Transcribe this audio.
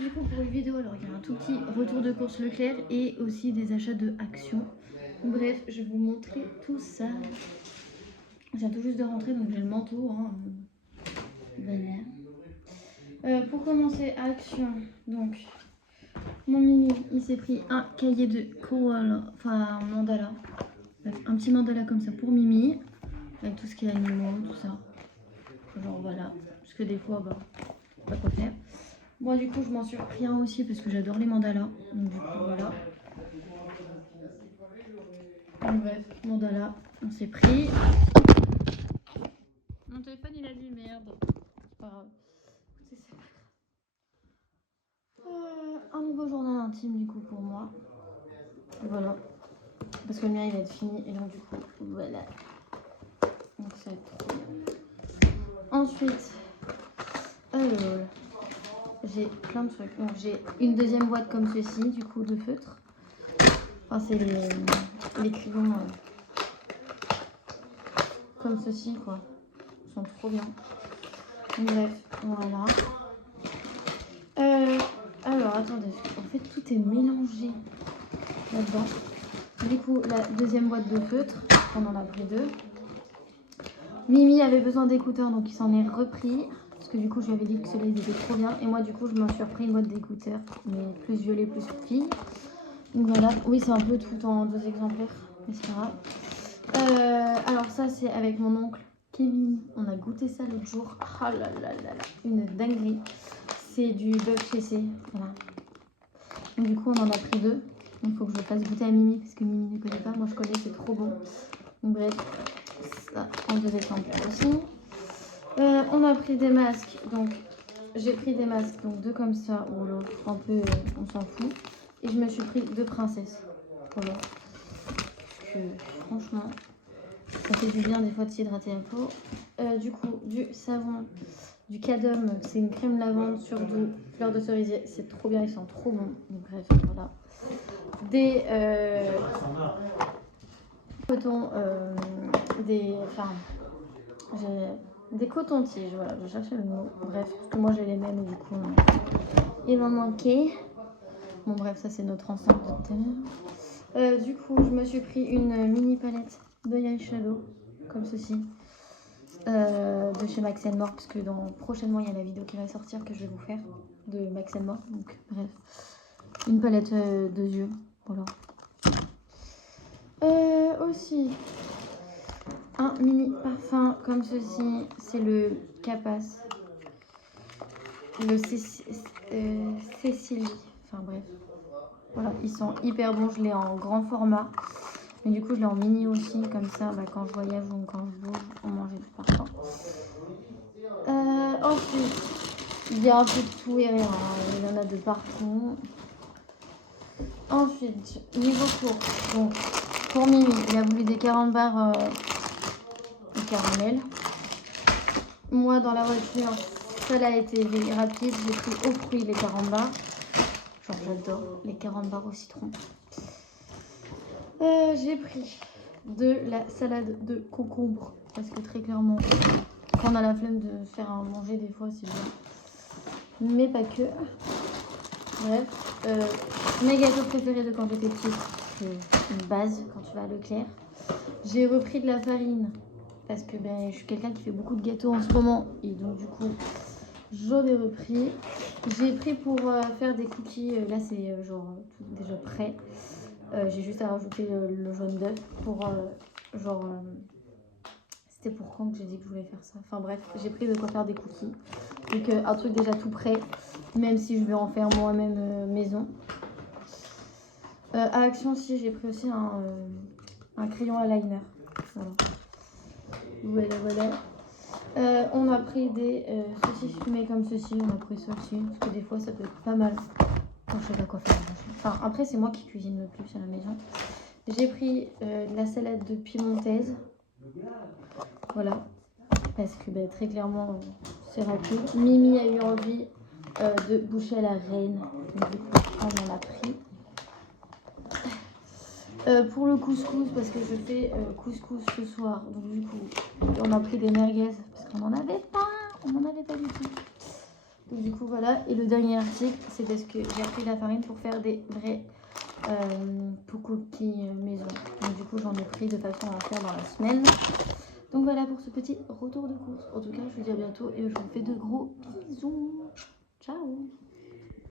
du coup pour une vidéo, alors il y a un tout petit retour de course Leclerc et aussi des achats de Action. Bref, je vais vous montrer tout ça. Je viens tout juste de rentrer donc j'ai le manteau. Hein. Voilà. Pour commencer, Action. Donc, mon mini, il s'est pris un cahier de koala, enfin un mandala. Bref, un petit mandala comme ça pour Mimi, avec tout ce qui est animaux, tout ça. Genre voilà, parce que des fois, bah, pas quoi faire. Moi du coup je m'en suis pris un aussi parce que j'adore les mandalas. Donc du coup voilà. Donc, bref, mandala, on s'est pris. Mon téléphone il a dit merde. C'est pas grave. Écoutez, c'est pas grave. Un nouveau journal intime du coup pour moi. Voilà. Parce que le mien il va être fini et donc du coup voilà. Donc ça va être trop bien. Ensuite, alors j'ai plein de trucs. Donc j'ai une deuxième boîte comme ceci du coup de feutre. Enfin c'est les crayons comme ceci quoi. Ils sont trop bien. Bref, voilà. Alors attendez, en fait tout est mélangé là-dedans. Du coup la deuxième boîte de feutre, on en a pris deux. Mimi avait besoin d'écouteurs donc il s'en est repris. Parce que du coup je lui avais dit que celui-là il était trop bien. Et moi du coup je m'en suis repris une boîte d'écouteurs. Mais plus violet, plus fille. Donc voilà, oui c'est un peu tout en deux exemplaires. Mais c'est pas grave. Alors ça c'est avec mon oncle Kevin. On a goûté ça l'autre jour. Ah là là là là, une dinguerie. C'est du bœuf fessé. Voilà. Donc du coup on en a pris deux. Il faut que je fasse goûter à Mimi parce que Mimi ne connaît pas. Moi je connais, c'est trop bon. Donc bref, ça en deux exemplaires aussi. On a pris des masques. Donc j'ai pris des masques. Donc deux comme ça ou l'autre un peu on s'en fout. Et je me suis pris deux princesses. Voilà. Que franchement ça fait du bien des fois de s'hydrater la peau. Du coup du savon. Du Cadum, c'est une crème lavande sur doux, fleur de cerisier, c'est trop bien, ils sont trop bons. Donc, bref, voilà. Des cotons, des cotons-tiges, voilà, je cherchais le mot. Bref, parce que moi j'ai les mêmes et du coup, il m'en manquait. Bon, bref, ça c'est notre ensemble de thème. Du coup, je me suis pris une mini palette de eyeshadow, comme ceci. De chez Max More parce que prochainement il y a la vidéo qui va sortir que je vais vous faire de Max More, donc bref, une palette de yeux, voilà. Aussi un mini parfum comme ceci, c'est le Capas, le Cécilie, enfin bref, voilà, ils sont hyper bons. Je l'ai en grand format mais du coup je l'ai en mini aussi, comme ça bah, quand je voyage ou quand je bouge on mange du parfum. Ensuite, il y a un peu de tout et rien, il y en a de partout. Ensuite, niveau course, donc pour Mimi, il a voulu des carambars au caramel. Moi, dans la voiture, ça a été rapide, j'ai pris au fruit les carambars. Genre, j'adore les carambars au citron. J'ai pris de la salade de concombre, parce que très clairement, quand on a la flemme de faire à manger, des fois, c'est bien. Mais pas que. Bref, mes gâteaux préférés de quand j'étais petite, c'est une base quand tu vas à Leclerc. J'ai repris de la farine parce que je suis quelqu'un qui fait beaucoup de gâteaux en ce moment et donc du coup j'en ai repris. J'ai pris pour faire des cookies, là c'est genre tout déjà prêt. J'ai juste à rajouter le jaune d'œuf pour c'était pour quand que j'ai dit que je voulais faire ça. Enfin bref, j'ai pris de quoi faire des cookies. Donc un truc déjà tout prêt, même si je vais en faire moi-même maison. À Action aussi, j'ai pris aussi un crayon eyeliner. Voilà. On a pris des saucisses fumées comme ceci. On a pris ça aussi, parce que des fois ça peut être pas mal quand je sais pas quoi faire. Enfin après c'est moi qui cuisine le plus à la maison. J'ai pris de la salade de piémontaise. Voilà. Parce que très clairement c'est rapide. Mimi a eu envie de boucher à la reine. Donc du coup on en a pris. Pour le couscous, parce que je fais couscous ce soir, donc du coup on a pris des merguez parce qu'on n'en avait pas du tout. Donc du coup voilà, et le dernier article c'est parce que j'ai pris la farine pour faire des vrais pukuki maison. Donc du coup j'en ai pris de façon à faire dans la semaine. Donc voilà pour ce petit retour de course. En tout cas je vous dis à bientôt et je vous fais de gros bisous. Ciao.